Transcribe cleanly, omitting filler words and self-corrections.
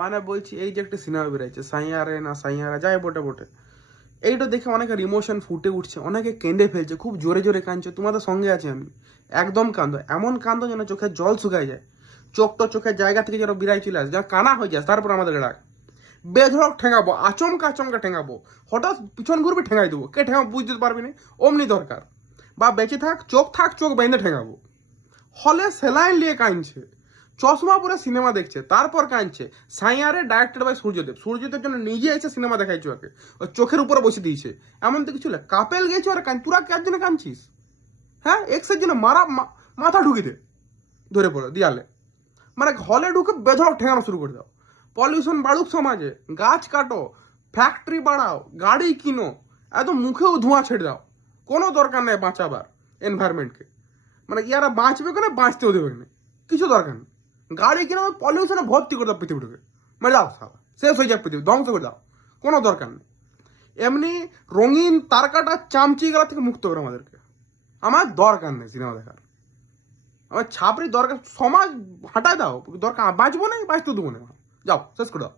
মানে বলছি এই যে একটা সিনেমা বেরোচ্ছে সাইয়ারে না সাইয়ারা যাই বটে বটে, এইটা দেখে অনেকের ইমোশন ফুটে উঠছে, অনেকে কেঁদে ফেলছে, খুব জোরে জোরে কাঁদছে। তোমাদের সঙ্গে আছি আমি। একদম কান্দো, এমন কান্দো যেন চোখের জল শুকায় যায়, চোখটা চোখের জায়গা থেকে যেন বিরাই চলে আসে, যেন কানা হয়ে যায়। তারপর আমাদের ডাক বেধড়ক ঠেঙাবো, আচমকা আচমকা ঠেঙাবো, হঠাৎ পিছন ঘুরবি ঠেঙাই দেবো, কে ঠেঙাবো বুঝতে পারবি না, অমনি দরকার। বা বেঁচে থাক চোখ বেঁধে ঠেঙাবো। হলে সেলাইন নিয়ে কাঁদছে, চশমা পরে সিনেমা দেখছে, তারপর কাঁদছে। সাইয়ারে ডাইরেক্টেড বাই সূর্যদেব, সূর্যদেব জন্য নিজে এসে সিনেমা দেখাইছে ওকে, ওর চোখের উপরে বসে দিয়েছে। এমন তো কিছু না, কাপেল গেছে ওরা তোরা কার জন্য কাঁদছিস? হ্যাঁ, এক্সের জন্য মাথা ঢুকি দে ধরে পড়ো দিয়ালে, মানে হলে ঢুকে বেধড়ক ঠেঙানো শুরু করে দাও। পলিউশন বাড়ুক সমাজে, গাছ কাটো, ফ্যাক্টরি বাড়াও, গাড়ি কিনো, একদম মুখেও ধোঁয়া ছেড়ে দাও। কোনো দরকার নেই বাঁচাবার এনভায়রনমেন্টকে, মানে ইয়ারা বাঁচবে কেন, বাঁচতেও দেবে না, কিছু দরকার নেই। গাড়ি কিনে পলিউশনে ভর্তি করে দাও পৃথিবীটাকে, মানে দাও সারা শেষ হয়ে যাক, পৃথিবী ধ্বংস করে দাও, কোনো দরকার নেই। এমনি রঙিন তারকাটা চামচি গেলা থেকে মুক্ত করে আমাদেরকে, আমার দরকার নেই সিনেমা দেখার, আমার ছাপড়ি দরকার, সমাজ হাঁটায় দাও, দরকার বাঁচবো না, বাঁচতে দেবো না, যাও শেষ করে দাও।